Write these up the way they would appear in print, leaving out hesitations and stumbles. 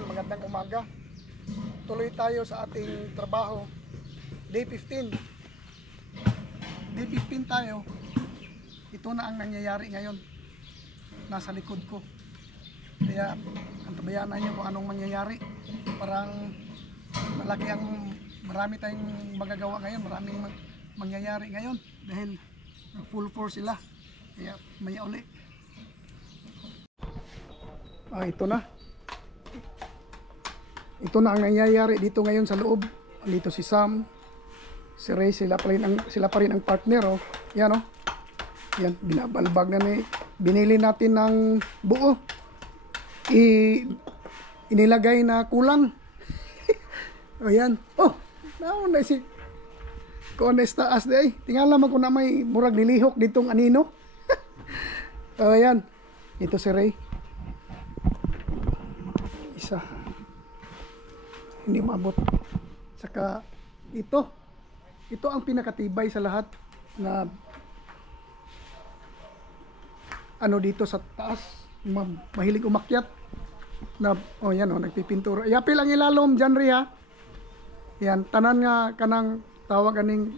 Ayan, magandang umaga. Tuloy tayo sa ating trabaho. Day 15. Day 15 tayo. Ito na ang nangyayari ngayon. Nasa likod ko. Kaya, antabayanan nyo kung anong mangyayari. Parang marami tayong magagawa ngayon. Maraming mangyayari ngayon. Dahil full force sila. Kaya, maya uli. Ito na. Ito na ang nangyayari dito ngayon sa loob. Dito si Sam, si Ray, sila pa rin ang partner. Oh. Yan oh. Yan, binabalbag na ni. Binili natin ng buo. Inilagay na kulang. Ayan. Oh, naon na si Konesta as day. Tingala mo ko na may murag nilihok ditong anino. Ayan. Ito si Ray. Isa. Hindi maabot. Saka ito ang pinakatibay sa lahat na ano dito sa taas, mahilig umakyat na yan nagpipintura. Yapil ang ilalom dyan Ria. Yan, tanan nga kanang tawag kaning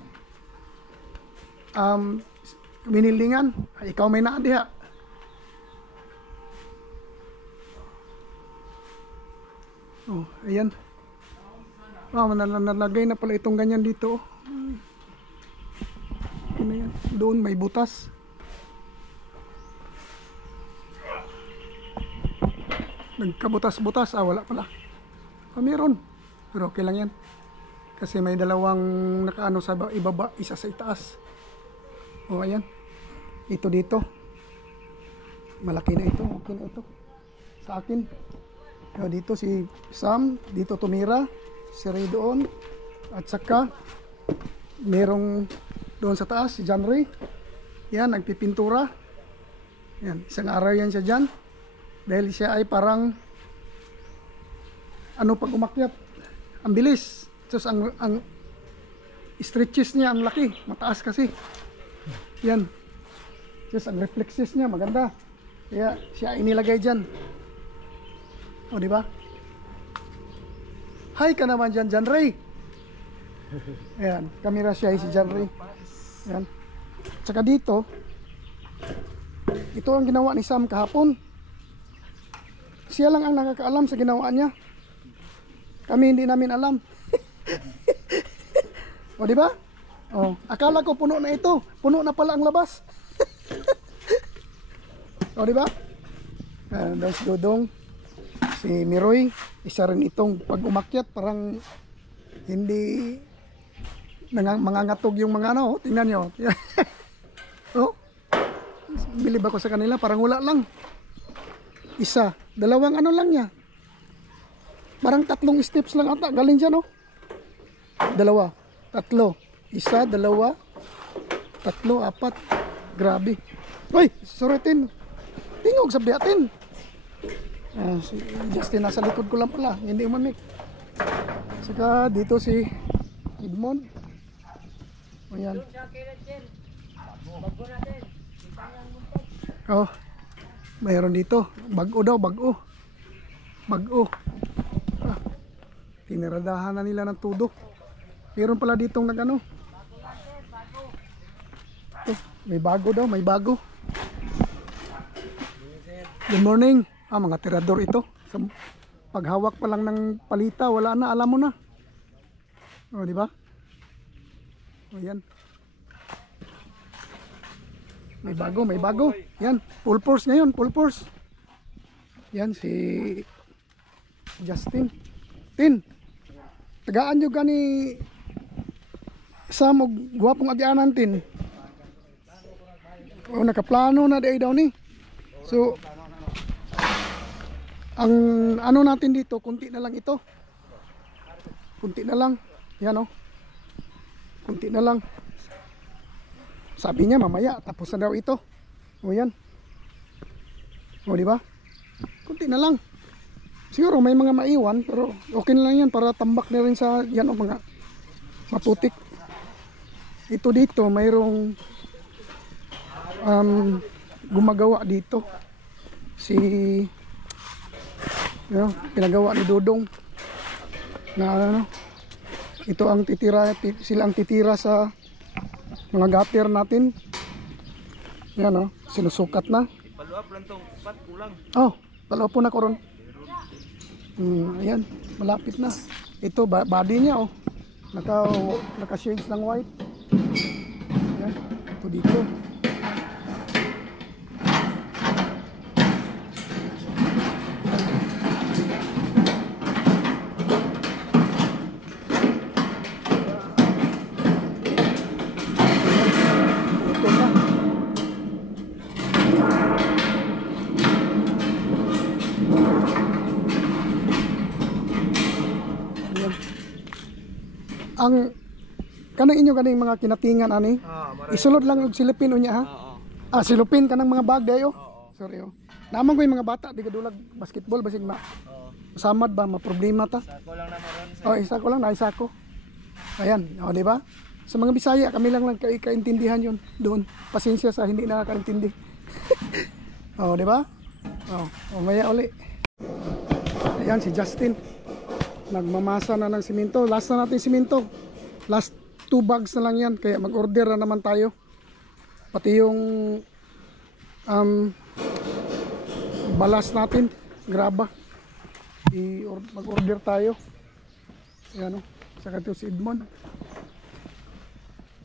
minildingan. Ikaw may naa diha. Oh, ayan. Nalagay na pala itong ganyan dito. Yan. Doon may butas. Nagkabutas-butas. Wala pala. Meron. Pero okay lang yan. Kasi may dalawang nakaano sa ibaba, isa sa itaas. Ayan. Ito dito. Malaki na ito. Okay na ito. Sa akin. Dito si Sam. Dito tumira. Si Ray doon. At saka merong doon sa taas si John Ray. Yan, nagpipintura. Yan, isang araw yan siya dyan. Dahil siya ay parang pag umakyat ang bilis. Tapos ang stretches niya ang laki, mataas kasi. Yan. Tapos ang reflexes niya maganda. Kaya siya inilagay dyan. O di ba? Hi ka naman dyan, John Ray. Ayan, kamera siya si John Ray. Ayan. Tsaka dito, ito ang ginawa ni Sam kahapon. Siya lang ang nakakaalam sa ginawa niya. Kami hindi namin alam. O di ba? Oh, akala ko puno na ito. Puno na pala ang labas. O di ba? Doon si Dodong, si Miroy, isa rin itong pag umakyat parang hindi mangangatog yung mga ano. Tingnan nyo. Oh, bilib ako sa kanila, parang wala lang. Isa, dalawang ano lang niya. Parang 3 steps lang ata. Galing dyan oh. 2, 3. Isa, 2, 3, 4. Grabe. Uy, suritin. Tingog sa biyatin. Si Justin nasa likod ko lang pala. Hindi umamik. Saka dito si Edmond. Ayan. Oh, mayroon dito. Bago daw, bago. Tiniradahan na nila ng tudo. Mayroon pala ditong nagano. May bago daw, may bago. Good morning. Mga tirador ito. Paghawak pa lang ng palita, wala na, alam mo na. O, di ba? O, yan. May bago. Yan, full force ngayon, full force. Yan, si Justin. Tagaan nyo gani Sam og guwapong agyanan tin. O, nakaplano na day daw ni. So, ang ano natin dito, kunti na lang ito. Kunti na lang. Yan o. Kunti na lang. Sabi niya mamaya, tapos na daw ito. O yan. O di ba? Kunti na lang. Siguro may mga maiwan, pero okay na lang yan para tambak na rin sa yan o mga maputik. Ito dito, mayroong gumagawa dito. Si Yo, pinagawa ni Dudong na ano, ito ang sila ang titira sa mga gutter natin. Yan oh, sinusukat na. Paluap lang tong pat kulang. Oh, talo po na koron. Ayan, malapit na. Ito body niya oh. Naka shades ng white. Ayan, ito dito. Ito na. Ang kanang inyo kaning mga kinatingan ani. Isulod lang og silipin unya ha. Silupin kanang mga bag dayo. Sorry oh. Naman ko yung mga bata di kadulag basketball basig samad ba maproblema ta. Sako lang na maron sa. Oh, isa ko lang naisa ko. Ayan, oh di ba? Sa mga Bisaya kami lang kaintindihan yon doon. Pasensya sa hindi nakakaintindi. Oh, di ba? Oh, maya uli. Ayan si Justin. Nagmamasa na ng simento. Last na natin simento. Last 2 bags na lang yan. Kaya mag-order na naman tayo. Pati yung balas natin. Graba. Mag-order tayo. Ayan o. Saka ito si Edmond.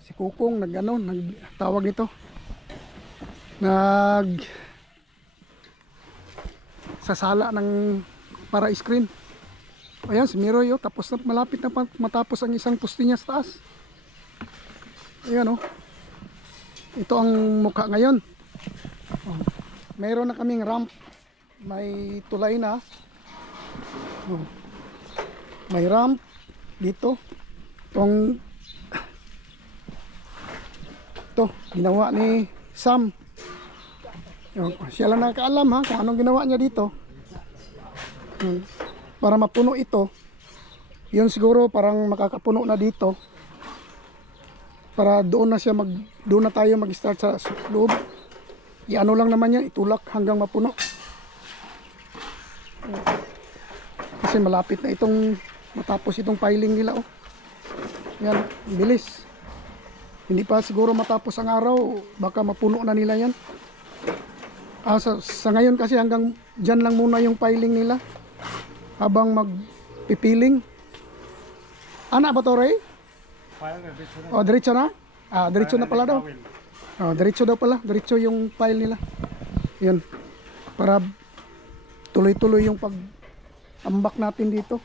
Si Kukong nagtawag nito. Sasala ng para screen. Ayan si Miroy oh, tapos na, malapit na matapos ang isang poste niya sa taas. Ayan oh. Ito ang mukha ngayon. Oh. Mayroon na kaming ramp. May tulay na. Oh. May ramp dito. Ito ginawa ni Sam. Oh, siya lang nakakaalam ha kung anong ginawa niya dito. Para mapuno ito, yun siguro parang makakapuno na dito para doon na tayo mag-start sa loob. Iano lang naman yan, itulak hanggang mapuno kasi malapit na itong matapos itong piling nila oh. Yan, bilis. Hindi pa siguro matapos ang araw, baka mapuno na nila yan. Sa ngayon kasi hanggang dyan lang muna yung piling nila habang magpipiling. Ana ba to, Ray? O, diretso na? Diretso na pala daw. Diretso daw pala. Diretso yung file nila. Yun. Para tuloy-tuloy yung pag-tambak natin dito.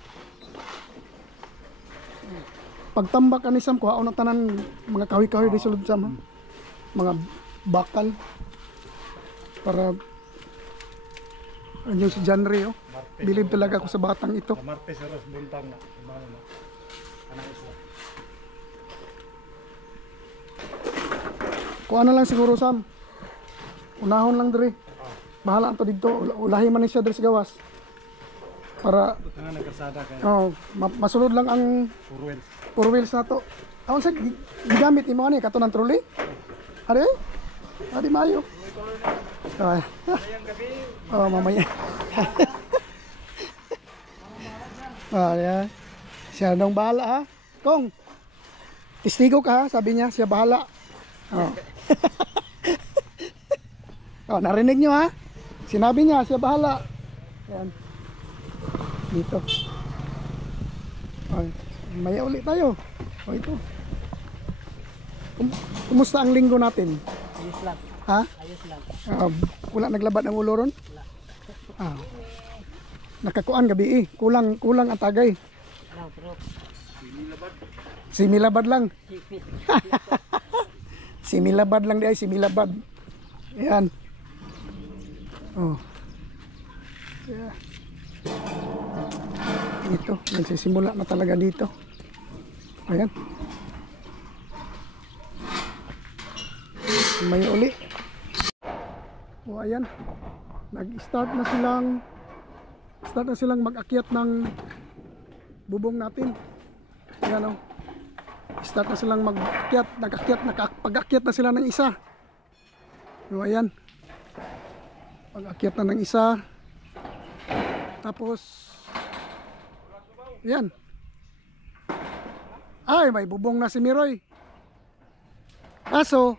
Pagtambak ni Sam, kuha na tanan mga kahoy-kahoy di sulod Sam. Mga bakal. Para yung si John Ray oh. Bilib talaga ako sa batang ito. Martes oras buntang na. Anang isla. Kuha na lang siguro Sam. Unahon lang diri. Bahala anto dito. Ulahi man ni siya diri sa gawas. Para nagkasada kay. Masulod lang ang 4 wheels na to. Awan sa gigamit ni mo ani kato ng trolley. Ari? Adi mayo. Mamaya. Yan. Siya nang bahala ha. Kong, testigo ka ha, sabi niya, siya bahala. Narinig nyo ha. Sinabi niya, siya bahala. Yan. Dito. Maya ulit tayo. Ito. Kumusta ang linggo natin? Ayos lang. Ha? Ayos lang. Wala naglabad ng ulo ron? Nakakuan gabi kulang ang tagay. Pero Similabad lang. Similabad lang di ay similabad. Ayan. Oh. Yeah. Ito, nagsisimula na talaga dito. Ayan. May uli. O ayan. Nag-start na silang mag-akyat ng bubong natin. Ayan o. Start na silang mag-akyat. Pag-akyat na sila ng isa. O ayan. Pag-akyat na ng isa. Tapos, yan. Ay, may bubong na si Miroy. Kaso,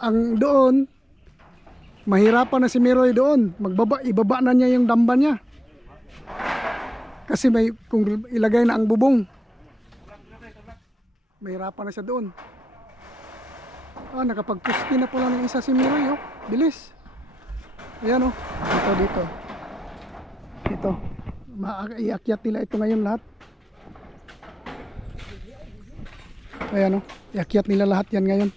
ang doon, mahirapan na si Miroy doon. Ibaba na niya yung damba niya. Kasi kung ilagay na ang bubong, mahirapan na siya doon. Nakapag-kusti na pala ng isa si Miroy, oh. Bilis. Ayan, oh. Dito. Ito. Iakyat nila ito ngayon lahat. Ayan, oh. Iakyat nila lahat yan ngayon.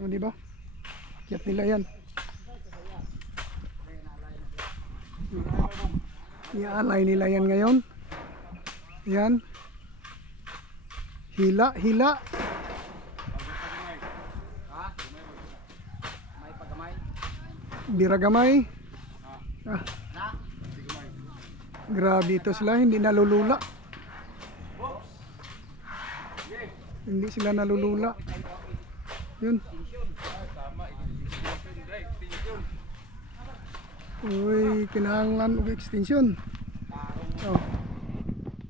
Oh, di ba? Iakyat nila yan. Iaalay nila yan ngayon. Yan. Hila. Biragamay. Grabe ito sila, hindi nalulula. Hindi sila nalulula. Yun. Uy, kinahanglan og extension. Oh.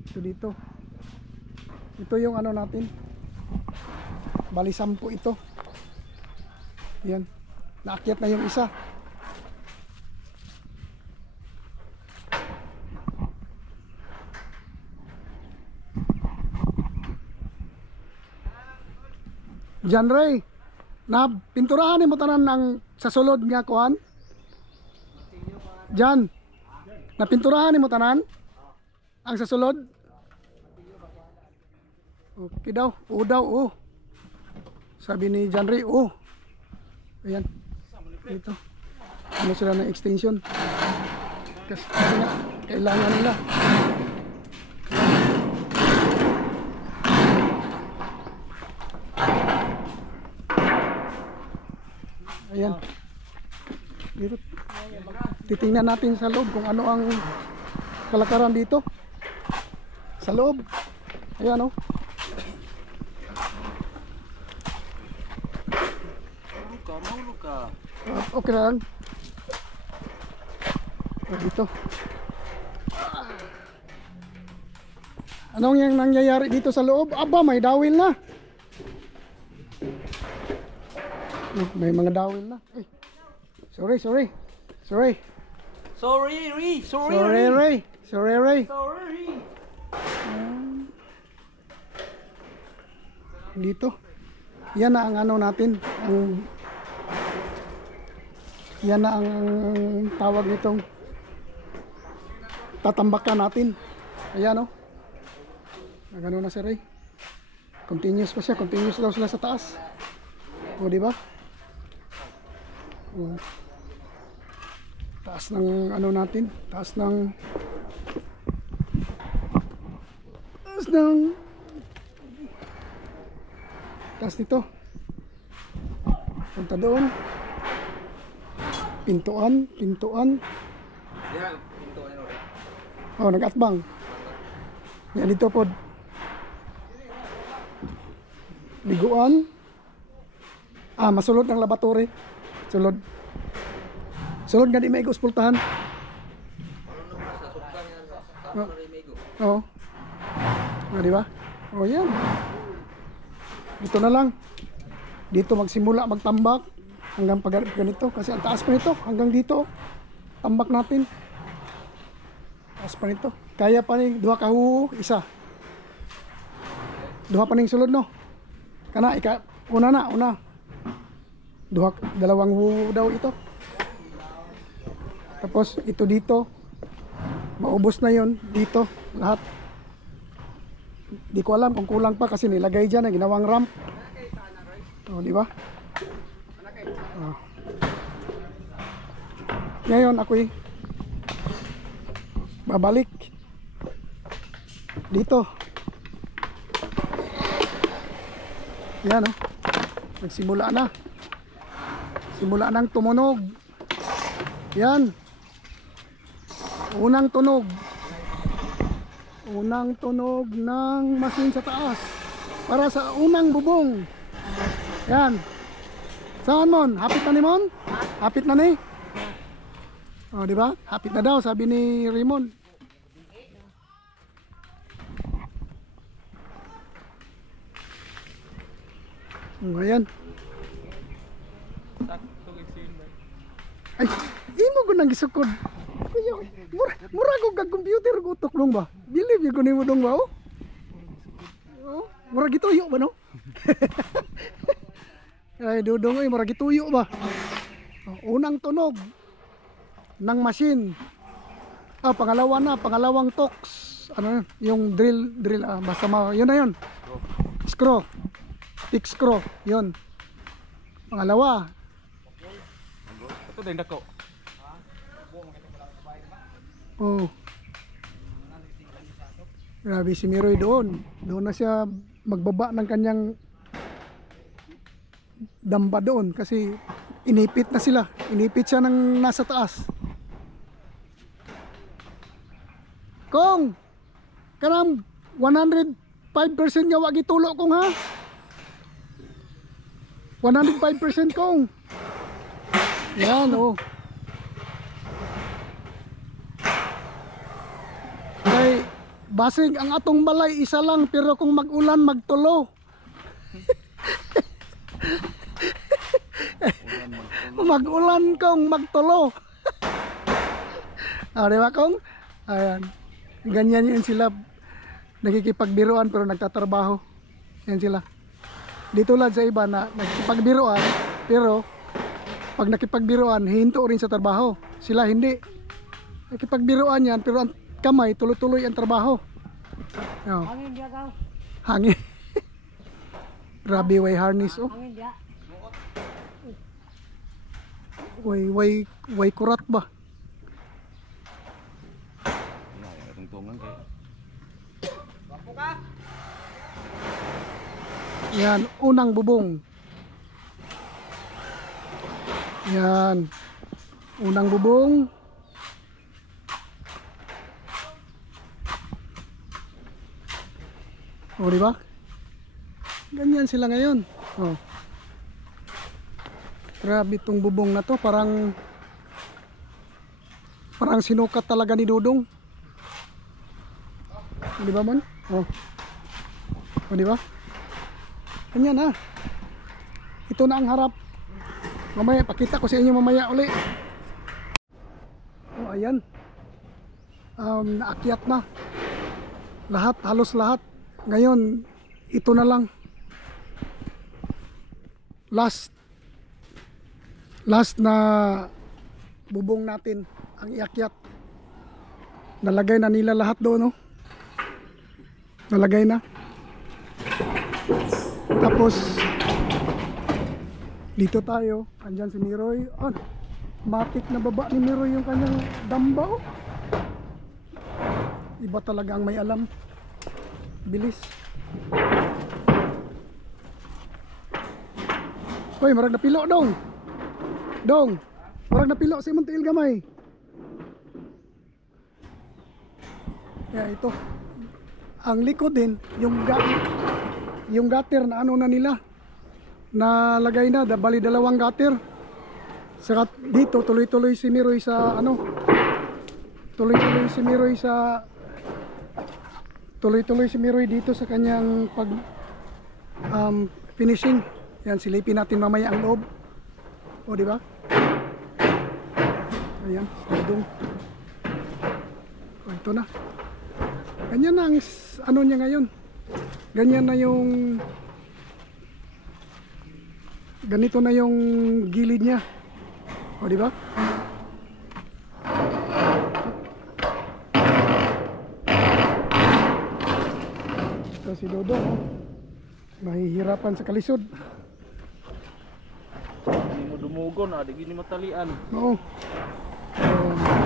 Ito dito. Ito yung ano natin. Bali 10 ito. Yan. Naakyat na yung isa. Jan Ray, na pinturahan mo tanan ng sa sulod nga kuan? Jan, na pinturahan mo tanan ang sa sulod? Okay daw, oo daw, oo. Sabi ni Jan Ray, oo. Ayan, ito. Ano sila ng extension? Kasi nga, kailangan nila. Ayan. Dito. Titingnan natin sa loob kung ano ang kalakaran dito. Sa loob. Ayan, oh. Maulog ka. Okay na lang. Dito. Anong yung nangyayari dito sa loob? Aba, may dawil na. May mga dawil na. Ay. Sorry. Sorry, Ray. Dito. Yan na ang ano natin. Yan na ang tawag nitong tatambakan natin. Ayan, oh. Nagano na si Ray. Continuous pa siya. Continuous daw sila sa taas. O, di ba? Taas ng ano natin, taas nito punta doon, pintuan oh, nag-atbang yan dito po, liguan, masulod ng laboratory. Sulod nga di may guspultahan. Oo. Di ba? O yan. Dito na lang. Dito magsimula magtambak hanggang pag ganito kasi ang taas pa nito hanggang dito. Tambak natin. Taas pa nito. Kaya pa ni duha ka isa. Duha pa ning sulod, no. Kana una. Dalawang daw ito. Tapos ito dito. Maubos na yon dito lahat. Di ko alam kung kulang pa kasi nilagay diyan na ginawang ramp. Oh, di ba? Oh. Ngayon ako'y babalik dito. Yan, oh. Nagsimula na. Simula nang tumunog. Yan. Unang tunog ng machine sa taas para sa unang bubong. Yan. Saan mon? Hapit na ni mon? Hapit na ni. Oh, di ba? Hapit na daw, sabi ni Raymond. Oh, ayan. Ay, imo ko nang gisukod. Kuya, mura ko kag computer ko utok dong ba? Believe ko nimo dong ba? Oh? Oh, mura gituyo ba no? Ay, dudong ay mura gituyo ba? Oh, unang tunog ng machine. Ah, pangalawang toks. Ano yung drill basta yun na yun. Screw. Thick screw, yun. Pangalawa. Ito din dako. Oh. Grabe si Miroy doon. Doon na siya magbaba ng kanyang damba doon kasi inipit na sila. Inipit siya ng nasa taas. Kong, kanang 105% nga wagi tulo kong ha. 105% kong. Yan oh. Kay basig ang atong balay isa lang pero kung mag-ulan magtulo. Mag-ulan kong magtulo. Ah, di ba kong? Ayan. Ganyan yun sila. Nakikipagbiruan pero nagtatrabaho. Yan sila. Dito lang sa iba na nakikipagbiruan pero pag nakipagbiruan hinto rin sa trabaho. Sila hindi. Nakipagbiruan yan pero ang kamay tuloy-tuloy ang trabaho. Oh. Hangin dia kau. Hangin. Grabe way harness oh. Hangin dia. Way kurat ba? Tungtungan kay. Yan, unang bubong. Yan. Unang bubong. O, di ba? Ganyan sila ngayon. Oh. Grabe itong bubong na to, parang sinukat talaga ni Dudong. O, di ba man? Oh. O, di ba? Ganyan ha. Ito na ang harap. Mamaya, pakita ko sa inyo mamaya uli. O, ayan. Naakyat na. Lahat, halos lahat. Ngayon, ito na lang. Last na bubong natin ang iakyat. Nalagay na nila lahat doon, no? Nalagay na. Tapos dito tayo, andyan si Miroy. Ah, matik na baba ni Miroy yung kanyang damba, oh. Iba talaga ang may alam. Bilis. Hoy, marag na pilo dong. Dong, marag na pilo si Montiel gamay. Ya, ito. Ang likod din, yung gutter na ano na nila. Nalagay na, bali dalawang gutter. Saka dito tuloy-tuloy si Miroy sa ano. Tuloy-tuloy si Miroy dito sa kanyang pag finishing. Yan, silipin natin mamaya ang loob. O, di ba? Ayan, sadong. O, ito na. Ganyan na ang ano niya ngayon. Ganyan na yung ganito na yung gilid niya. O, di ba? Ito si Dodong, oh. Mahihirapan sa kalisod. Hindi mo dumugon, di gini matalian. Oo.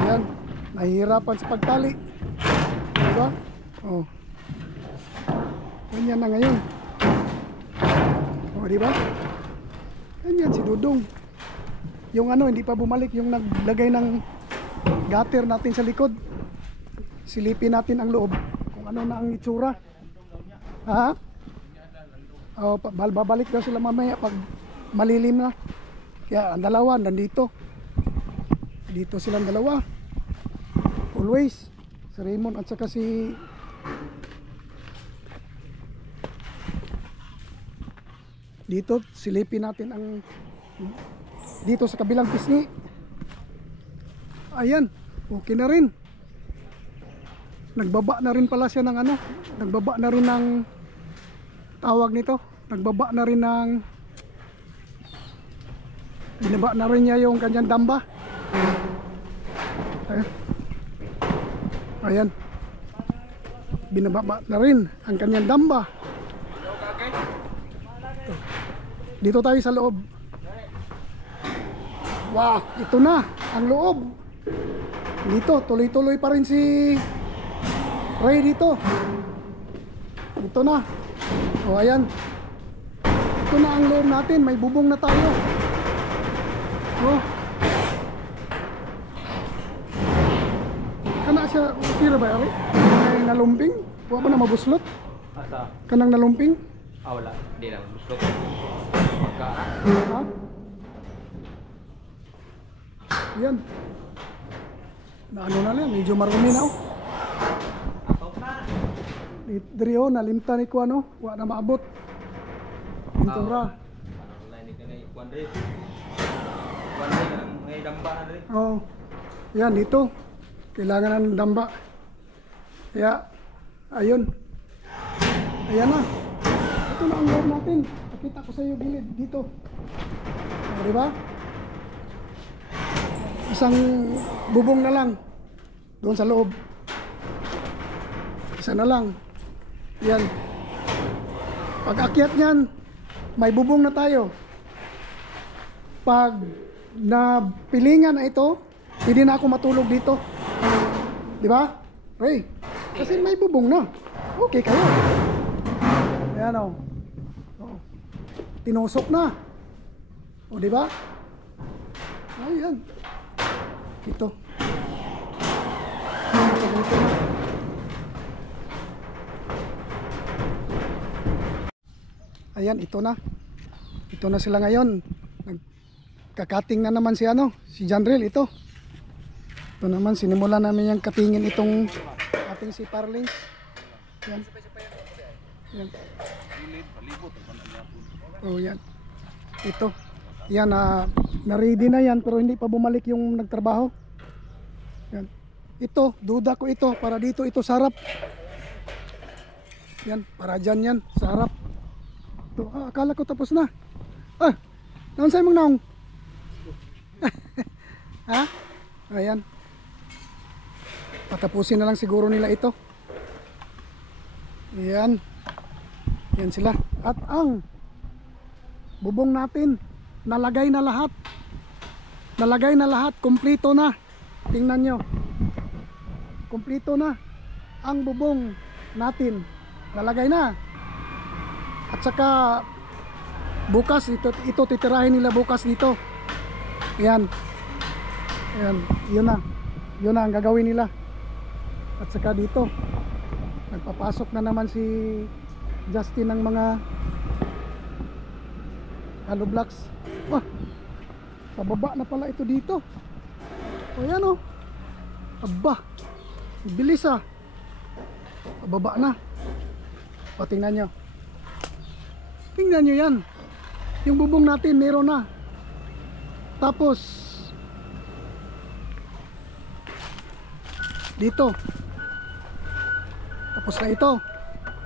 Ayan, nahihirapan sa pagtali. Diba? Oh. Ganyan na ngayon. Oh, diba? Ganyan si Dudong. Yung ano, hindi pa bumalik yung naglagay ng gutter natin sa likod. Silipin natin ang loob kung ano na ang itsura. Ha? Oh, babalik daw sila mamaya pag malilim na. Kaya ang dalawa nandito. Dito silang dalawa. Always. Si Raymond at saka si dito silipin natin ang dito sa kabilang pisngi. Ayan, okay na rin. Nagbaba na rin pala siya ng ano, nagbaba na rin ng tawag nito, nagbaba na rin ng binaba na rin niya yung kanyang damba. Ayan, binaba na rin ang kanyang damba. Dito tayo sa loob. Wow, ito na ang loob. Dito, tuloy-tuloy pa rin si Ray dito. Ito na. O ayan. Ito na ang loob natin. May bubong na tayo. O. Kana siya, tira ba Ray? May nalumping? Huwag ba na mabuslot? Asa? Kanang nalumping? Wala. Hindi na. Gusto ko. Pagka. Ha? Yan. Na ano na lang, medyo marumi na oh. Diri oh, nalimta ni ko ano, wa na maabot. Pintura. Online ka na ikuan rin. Ikuan rin ka ng mga damba na rin. Oh. Yan dito. Kailangan ng damba. Kaya ayun. Ayan na. Ito na ang loob natin. Pakita ko sa iyo gilid dito. O, di ba? Isang bubong na lang doon sa loob. Isa na lang. Yan. Pag akyat niyan, may bubong na tayo. Pag napilingan na ito, hindi na ako matulog dito. Di ba? Ray, kasi may bubong na. Okay kayo. Ayan o. Oh. Tinusok na. O di ba? Ayan. Ito. Ito. Ayan, ito na. Ito na sila ngayon. Nagkakating na naman si ano, si Janril ito. Ito naman sinimula namin yung katingin itong ating si Parlings. Yan. Yan. Oh, yan. Ito. Yan, na-ready na yan pero hindi pa bumalik yung nagtrabaho. Yan. Ito, duda ko ito para dito ito sa harap. Yan, para dyan yan, sa harap. Ito, akala ko tapos na. Naon sa'yo mong naong? Ha? Ayan. Patapusin na lang siguro nila ito. Yan. Yan sila. At ang bubong natin nalagay na lahat. Nalagay na lahat, kumpleto na. Tingnan nyo. Kumpleto na ang bubong natin. Nalagay na. At saka bukas ito titirahin nila bukas dito. Ayan. Ayan, yun na. Yun na ang gagawin nila. At saka dito nagpapasok na naman si Justin ng mga hollow blocks. Wah, pababa na pala ito dito. O yan o. Aba, bilis ah. Pababa na. O tingnan nyo. Tingnan nyo yan. Yung bubong natin meron na. Tapos dito. Tapos na ito.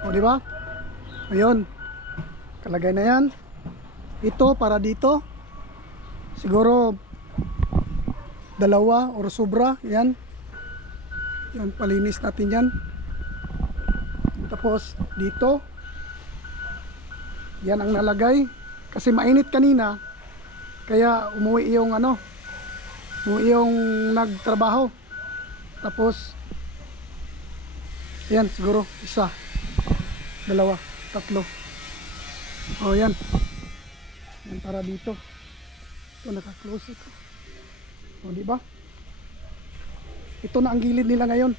O di ba? Ayun. Kalagay na yan. Ito para dito. Siguro dalawa or sobra. Yan. Yan, palinis natin yan. Tapos dito. Yan ang nalagay. Kasi mainit kanina. Kaya umuwi yung ano. Umuwi yung nagtrabaho. Tapos yan siguro isa, dalawa, tatlo. O yan. Yan para dito. Ito naka-close ito. O di ba? Ito na ang gilid nila ngayon.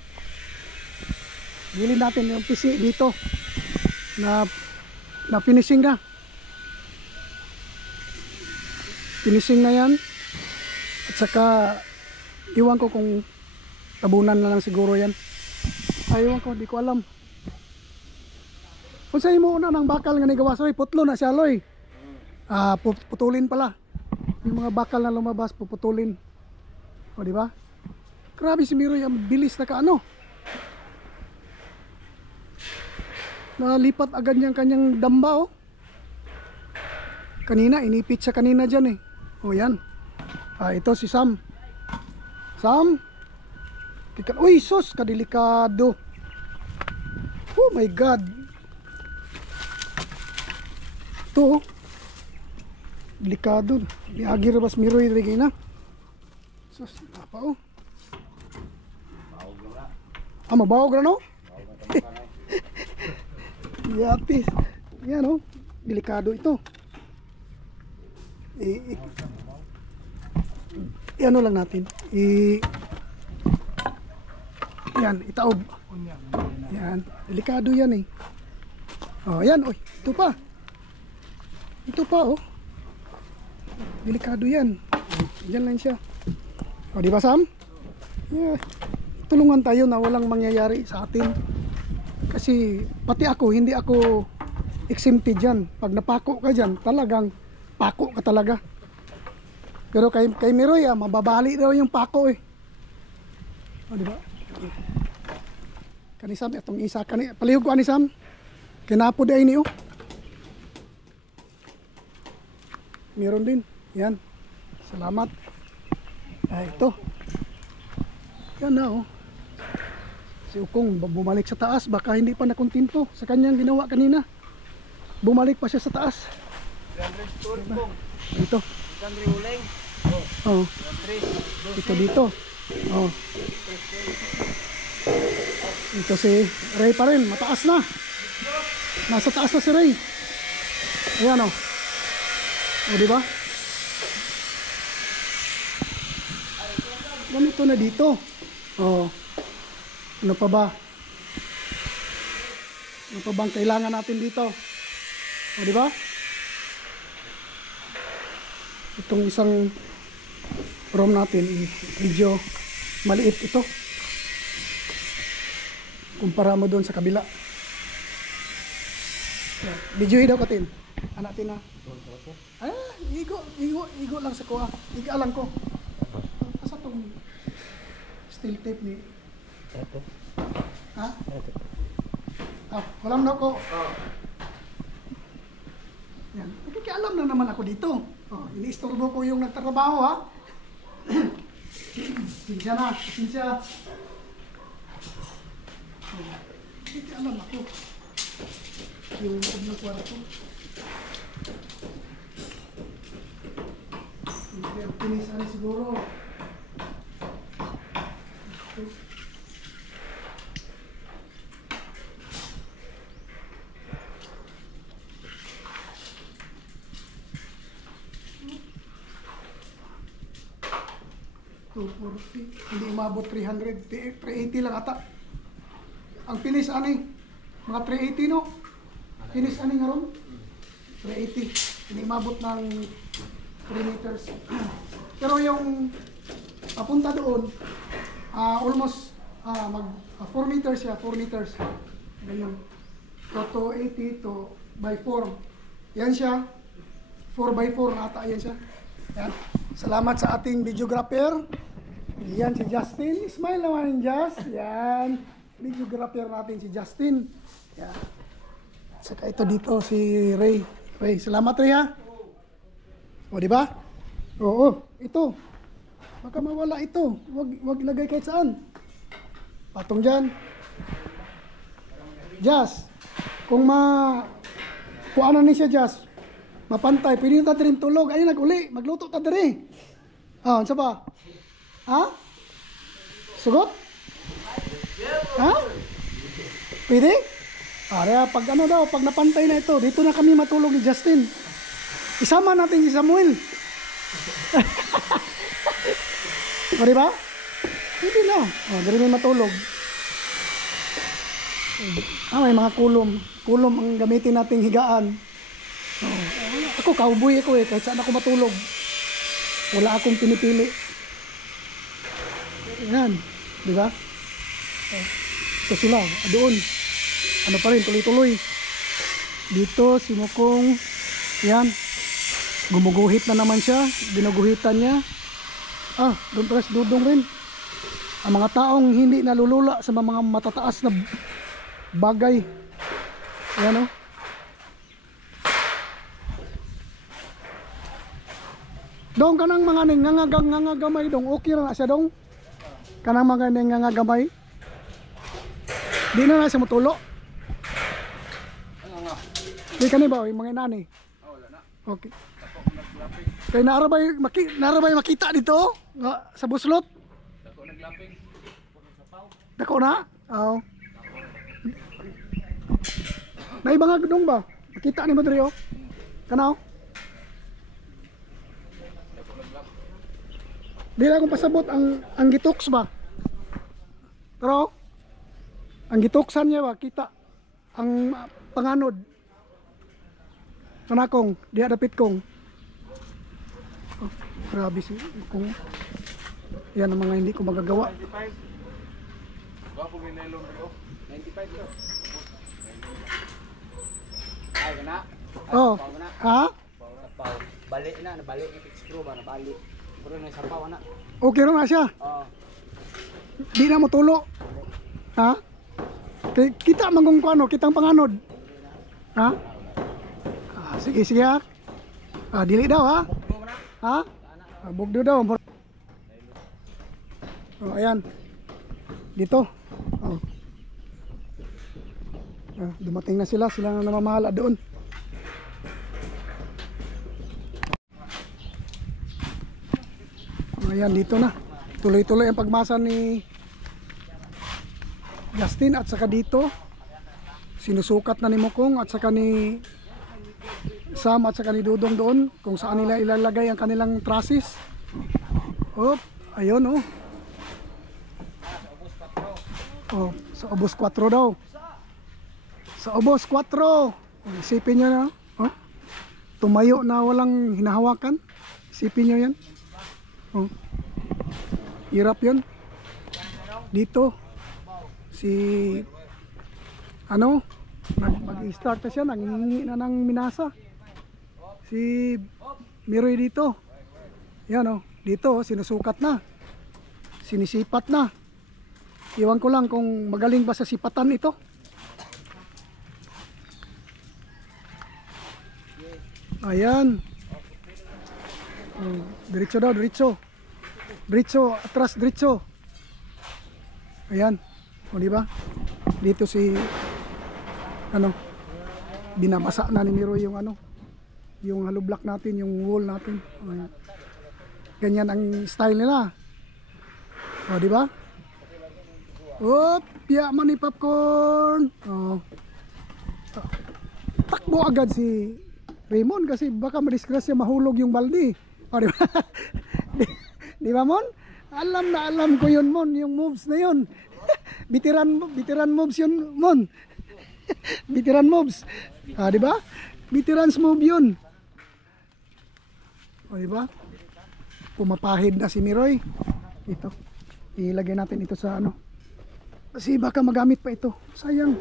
Gilid natin yung PC dito na finishing na. Finishing na yan. At saka Iwan ko kung tabunan na lang siguro yan. Iwan ko, di ko alam. Kung sa imo na ng bakal nga ni gawas, putlo na siya loy. Putulin pala. Yung mga bakal na lumabas, puputulin. O di ba? Grabe si Miroy, ang bilis na kaano. Nalipat agad niyang kanyang damba oh. Kanina, inipit siya kanina dyan eh. O yan. Ito si Sam. Sam. Uy, sus, kadelikado. Oh my God. Ito oh. Delikado. Liagi rabas Miroy rin na. Sus, apa oh. Mabawag na no? Yatis. Yan oh. Delikado ito. Ano lang natin. Yan, itaob. Yan, delikado yan eh. Oh, yan, oy, ito pa. Ito pa oh. Delikado yan. Diyan lang siya. O, di ba Sam? Yeah. Tulungan tayo na walang mangyayari sa atin. Kasi pati ako, hindi ako exempted dyan. Pag napako ka dyan, talagang pako ka talaga. Pero kay Miroy, mababali daw yung pako eh. O, di ba? Kani Sam, itong isa kani. Palihog ko ani Sam. Kinapo day ni oh. Meron din. Yan. Salamat. Ito. Yan na oh. Si Ukong bumalik sa taas. Baka hindi pa nakontento sa kanyang ginawa kanina. Bumalik pa siya sa taas. Ito. Oh. Ito dito. Oh. Ito si Ray pa rin. Mataas na. Nasa taas na si Ray. Ayan oh. O diba? Ganito na dito. Oh. Ano pa ba? Ano pa bang kailangan natin dito? O diba? Itong isang room natin, medyo maliit ito. Kumpara mo doon sa kabila. Video daw katin. Anak tin na. Igo lang sa kuha. Iga lang ko. Asa tong steel tape ni? Ito. Ha? Ito. Walang na ko. Yan. Nakikialam na naman ako dito. Iniistorbo ko yung nagtatrabaho ha. Sinsya na. Sinsya. Nakikialam ako. Yung loob ng kwarto. Hindi ang pinisan siguro. Hindi umabot 300, 380 lang ata. Ang finish ani, mga 380 no? Finish ani nga ron? 380. Hindi umabot ng 3 meters. Pero yung papunta doon, almost mag 4 meters siya, 4 meters. Ganyan. So 280 to by 4. Yan siya. 4 by 4 na ata yan siya. Yan. Salamat sa ating videographer. Yan si Justin. Smile naman yung Just. Yan. Videographer natin si Justin. Yan. Saka ito dito si Ray. Ray, salamat Ray ha. O di ba? Oo, ito. Baka mawala ito. Wag ilagay kahit saan. Patong diyan. Just, kung kuanan ni siya Just. Mapantay, pwede ta diri tulog. Ayun naguli, magluto ta diri. Unsa ba? Ha? Sugot? Ha? Pwede? Pag ano daw, pag napantay na ito, dito na kami matulog ni Justin. Isama natin si Samuel. O diba? Pwede na. Dito may matulog. May mga kulom. Kulom ang gamitin nating higaan. Ako, cowboy ako kahit saan ako matulog. Wala akong pinipili. Yan, di ba? Oh, ito sila, doon. Ano pa rin, tuloy-tuloy. Dito, si Mokong, yan. Gumuguhit na naman siya, ginuguhitan niya. Doon pala si Dudong rin. Ang mga taong hindi nalulula sa mga matataas na bagay. Ayan o. Dong, kanang mga nangagamay dong, okay na siya dong. Kanang mga nangagamay. Di na siya matulo. Di ka ba, yung mga inani? Wala na. Okay. Kaya narabay makita dito sa buslot. Dako naglaping. Dako na? Oo. Naibangag dong ba? Makita ni Madrio? Kanaw? Di lang akong pasabot ang gitoks ba? Pero ang gitoksan niya ba? Kita ang panganod. Kanakong, di adapit kong. Oh, grabe si kung yan ang mga hindi ko magagawa. 95. Wapo ginelong ro. 95 yo. Ay kana. Oh. Ha? Pau. Balik na, nabalik ni fix screw ba nabalik. Pero na sa pau na. Okay rin na siya. Di na mo tulo. Ha? Kita mangkong kuano, kitang panganod. Ha? Sige, sige ha. Dili daw ha. Ha? Bugdo daw. Ayan. Dito. Dumating na sila. Sila na namamahala doon. Ayan, dito na. Tuloy-tuloy ang pagmasa ni Justin at saka dito. Sinusukat na ni Mokong at saka ni Sam at saka ni Dudong doon kung saan nila ilalagay ang kanilang trusses. Ayun oh. Sa Obos 4 daw. Sa Obos 4. Isipin nyo na. Tumayo na walang hinahawakan. Isipin nyo yan. Hirap yun. Dito si mag-start na siya, nangingi na ng minasa si Miroy dito. Yan dito sinusukat na, sinisipat na. Iwan ko lang kung magaling ba sa sipatan ito. Ayan. Diretso daw, diretso. Diretso, atras, diretso. Ayan. Di ba? Dito si binabasa na ni Miro yung yung hollow block natin, yung wall natin. Ayan. Ganyan ang style nila. Di ba? Ya man ni popcorn. Takbo agad si Raymond kasi baka madisgrasya mahulog yung baldi. Di ba? Di ba, Mon? Alam na alam ko yun, Mon, yung moves na yun. Veteran moves yun, Mon. Veteran moves. Di ba? Veterans move yun. Di ba? Pumapahid na si Miroy. Ito. Ilagay natin ito sa kasi baka magamit pa ito. Sayang.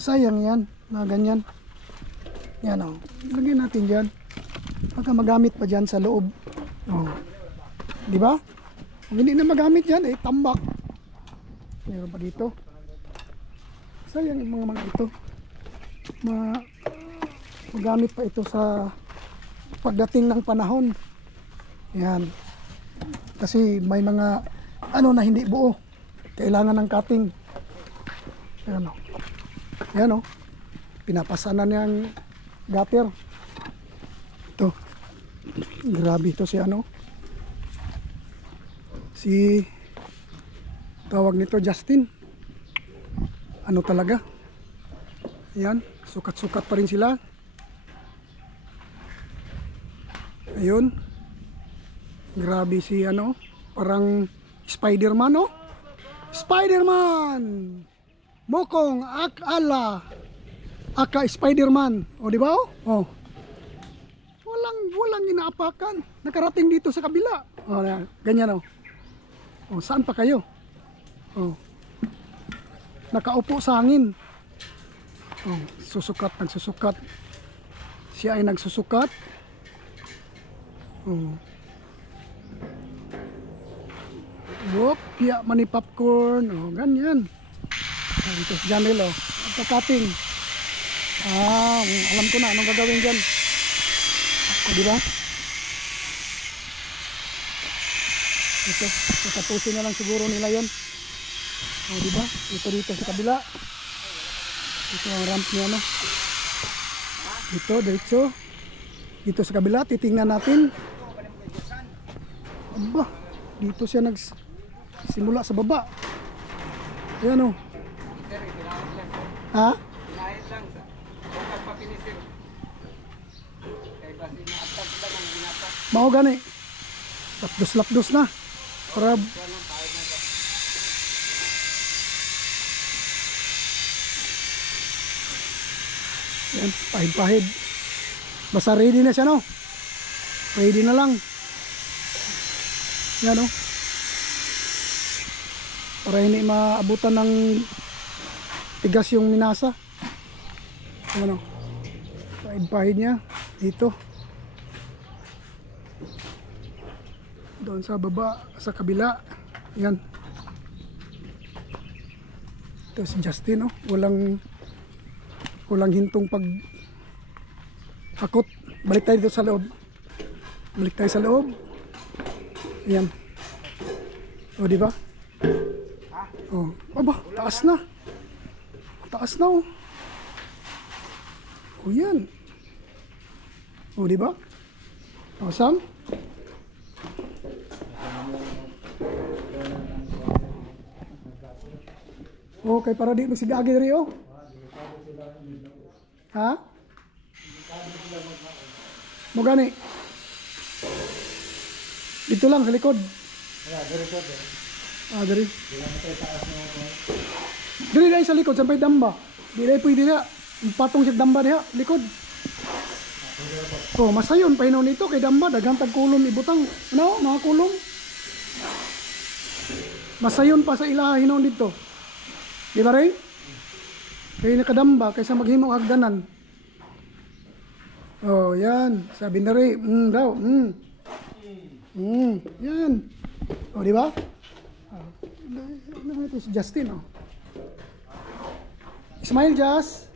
Sayang yan. Na ganyan. Yan ilagay natin dyan. Baka magamit pa dyan sa loob. Di ba? Kung hindi na magamit dyan, tambak. Meron pa dito. Sayang yung mga ito. Magamit pa ito sa pagdating ng panahon. Yan. Kasi may mga na hindi buo. Kailangan ng cutting. Yan Yan pinapasanan niyang gutter. Ito. Grabe ito si tawag nito Justin. Talaga. Yan, sukat-sukat pa rin sila. Ayun. Grabe si parang Spider-Man Spider-Man. Mokong aka Spider-Man. Di ba? Walang inaapakan. Nakarating dito sa kabila. Ganyan Oh, saan pa kayo? Oh. Nakaupo sa hangin. Oh, nagsusukat. Siya ay nagsusukat. Oh. Whoop, piya mani popcorn. Oh, ganyan. Ah, ito si Janel, oh. Pagka-cutting. Alam ko na anong gagawin dyan. Oh, di ba? Ito, tatapusin na lang siguro nila yon. Oh, di ba? Ito dito sa kabila. Ito ang ramp niya, no? Dito, diretso. Dito sa kabila, titingnan natin. Aba, dito siya nagsimula sa baba. Ayan, oh. Ha? Pinahit lang sa huwag papinisir. Kay basi na atag lang ang ginapa. Mao gani. Lapdos na. Para yan, pahid. Basta ready na siya, no? Ready na lang. Yan, no? Para hindi maabutan ng tigas yung minasa. Ano? Pahid niya dito. Doon sa baba, sa kabila. Yan. Ito si Justin, no? Walang hintong pag hakot. Balik tayo dito sa loob. Balik tayo sa loob. Yan. O, di ba? Oh, aba, taas na. Taas na, oh. O, yan. O, di ba? O, Sam? Okay, para di magsigagi rin, oh. Ha? Mo gani? Dito lang sa likod. Dari. Dari dahil sa likod sampai damba. Di dahil pwede na. Patong sa damba diha, likod. Oh, masayon pa hinon nito kay damba daghang tag kulom ibutang. Ano, mga kulom. Masayon pa sa ilaha hinon dito. Di ba rin? Kaya nakadamba kaysa maghimo hagdanan. Oh, yan. Sabi na rin, daw. Yan. Oh, di ba? Ano ito si Justin, oh. Smile, Just.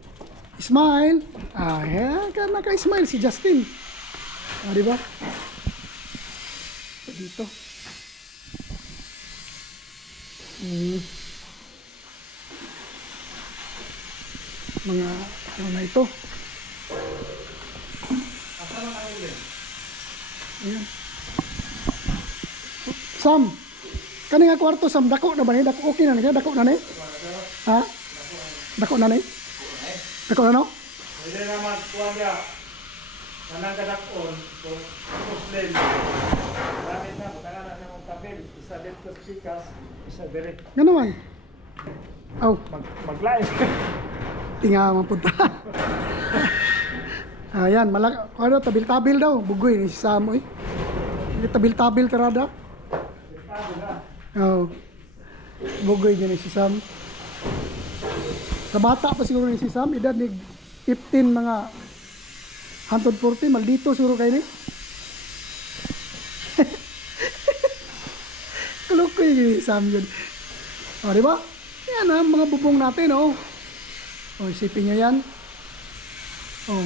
Smile. Yan. Naka-smile si Justin. Oh, di ba? Dito. Mga ano na ito. Ayan. Sam, kani nga kwarto Sam, dako na ba ni? Dako okay na ni? Dako na ni? Ha? Dako na ni? Dako na no? Hindi naman kuha niya. Manang kadakon. Muslim. Bakit na? Baka na ng tabel. Isa dito sa pikas. Isa dire. Nga naman. Aw, Mag-live. tinga mapunta. Ayan, ano, tabil-tabil daw. Bugoy ni si Sam, eh. Tabil-tabil karada. Oh. Bugoy niya ni si Sam. Sa bata pa siguro ni si Sam, edad ni 15 mga 140, maldito siguro kayo ni. Kalukoy ni Sam yun. O, di ba? Yan ang mga bubong natin, oh. O, isipin nyo yan. Oh.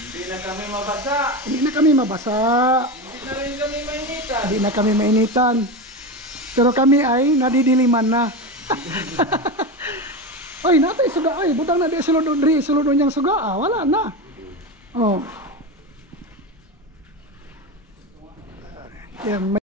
Hindi na kami mabasa. Hindi na kami mabasa. Hindi na rin kami mainitan. Hindi na kami mainitan. Pero kami ay nadidiliman na. Oy, natay suga ay, butang na di sulod niyang suga. Wala na. Oh. Yan,